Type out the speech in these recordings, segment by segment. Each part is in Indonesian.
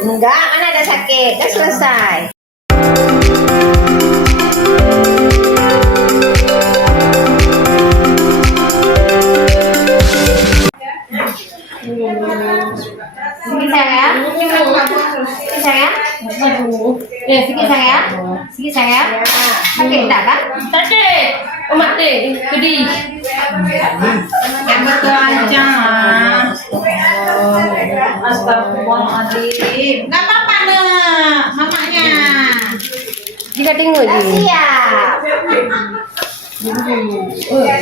Enggak, kan ada sakit. Udah selesai. Sini sayang. Sini sayang. Sini sayang. Sini sayang. Sakit tak kan? Sakit. Mati. Pedih. Yang betul aja. Astagfirullahaladzim. Gak apa-apa nek, mamanya. Jika tinggal Siap.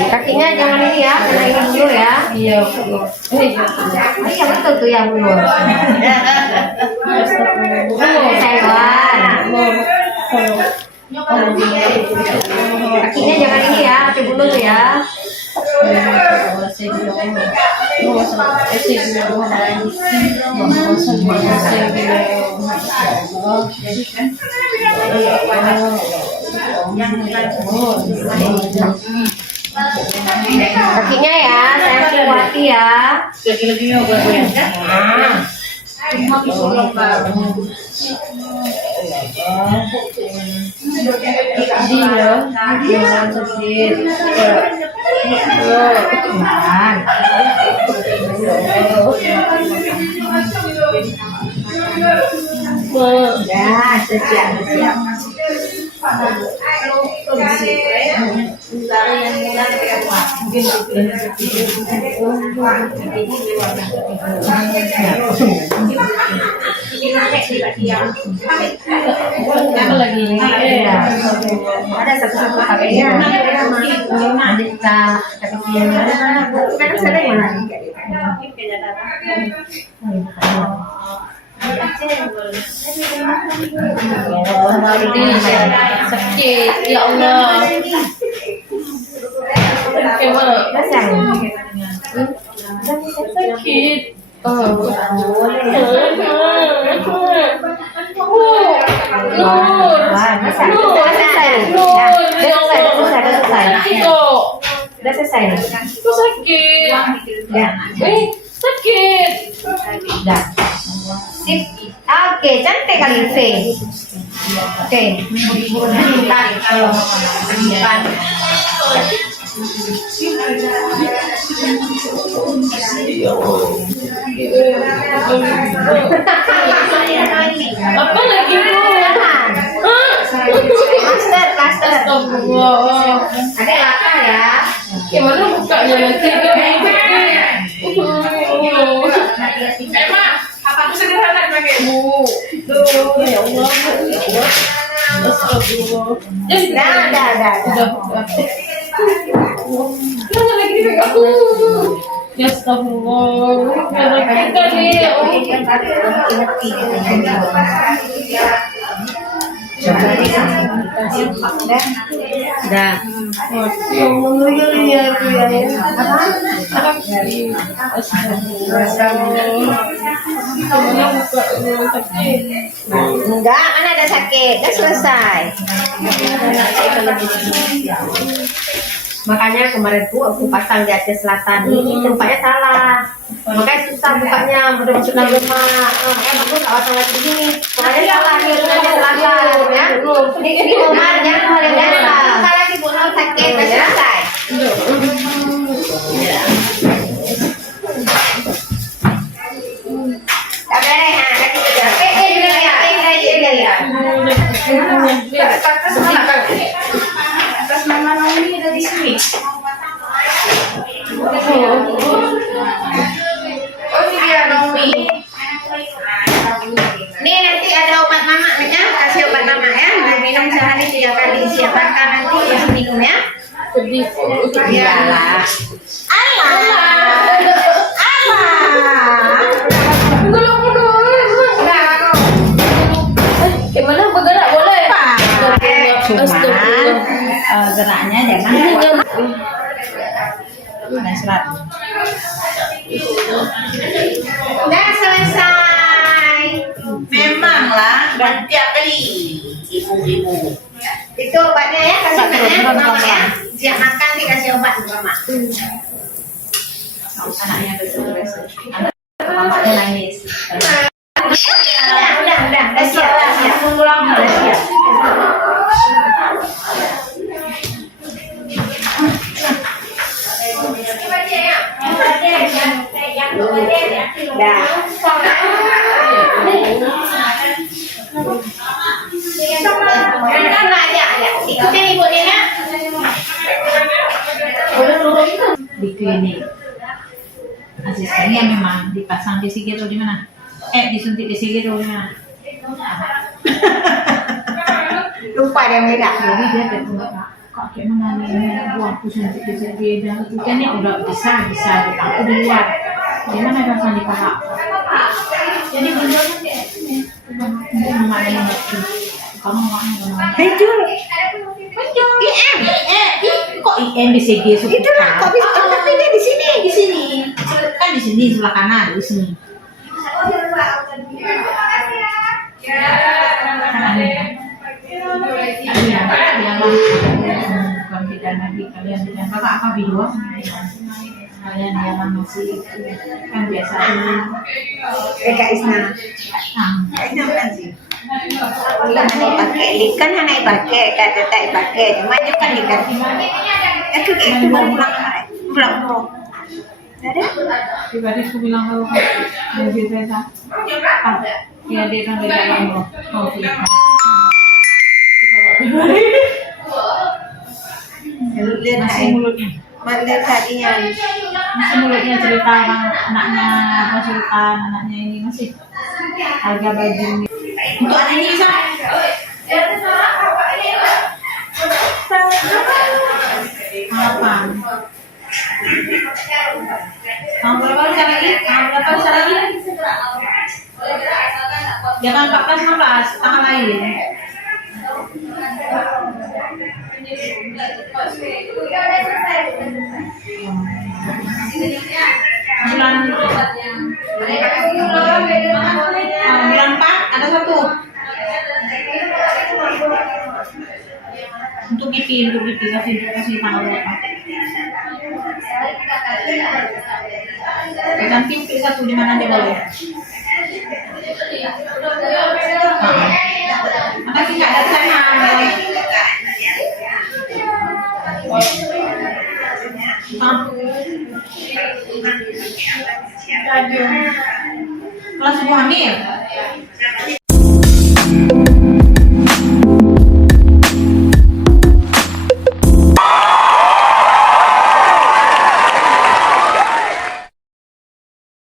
Kakinya jangan ini ya, kena ini dulu ya. Iya. Iya betul tuh yang dulu. Sayang. Kakinya jangan ini ya, pakai bulu tuh ya. Kakinya ya, saya kuati ya. Ya, siap. Ada satu-satu pakainya. Nanti kita Sakit. Ya Allah. Sakit. Udah selesai nih. Sakit. Ya. Sakit. Udah. Sip. Oke, cantik kali V. Oke. Empat. Apa lagi bu? Master. Astagfirullah. Ada laka ya. Gimana bukanya nanti? Emang apa aku sederhana pakai bu? Ya Allah. Astagfirullah. Udah. Jangan lagi dipegang. Ya astagfirullah. Jangan lagi tadi. Dah. Ya Allah ya. Enggak, kan ada sakit. Udah selesai. Makanya kemarin tuh aku pasang di Aceh Selatan ini tempatnya salah, makanya susah bukanya, udah masuk dalam rumah. Bagus awas salah begini, makanya salah dia tempatnya Selatan ya. Ini rumahnya hal yang biasa. Kalau di bunuh sakit udah selesai. Tak boleh, nanti kita atas nama Naomi ada di sini. Oh ini dia Naomi. Nih nanti ada obat mama ya, kasih obat mama ya. Minum sehari 3 kali, siapkan nanti ya minum ya. Iyalah. Gimana bergerak boleh? Cuman geraknya jangan serat. Udah selesai. Memang lah dan tiap kali ibu-ibu. Itu obatnya ya, kasih Satu makan ya, bulan mama ya. kapan? Siap makan dikasih obat mama. Anaknya betul-betul. Mamanya nangis. Udah siap, siap. Udah siap. Ikutin ibunya ya. Di klinik. Asistennya memang dipasang di sini atau di mana? Disuntik di sini atau di mana? Lupa dia beda. Jadi dia ketemu kak kayak mana nih buah aku suntik di sini dan ikannya udah bisa aku di luar. Gimana pasang di paha? Jadi benernya dia mama yang ngerti. Kamu mamanya gimana? Betul. Kok IM di sini? Itulah kok bisa tapi dia di sini. Kan di sini sebelah kanan di sini. Bukan tidak lagi kalian dengan kakak apa video kalian yang masih kan biasa Kak Isna. Kak Isna bukan sih. Kan hanya pakai, kata tak pakai, cuma dia kan dikasih. Itu kayak pulang. Ada? Tadi aku bilang kalau yang cerita ya dia kan dari dalam loh. Lihat Masih mulutnya. Lihat tadinya. Masih mulutnya cerita anaknya anaknya ini masih harga baju ini. Untuk anaknya bisa apa? Tahun berapa lagi? Jangan 14-15 tangan lain. Bulan 4 ada satu untuk gipi kasih tanggal berapa? Ganti untuk satu di mana dia boleh? Makasih nggak ada sana. Kelas ibu hamil.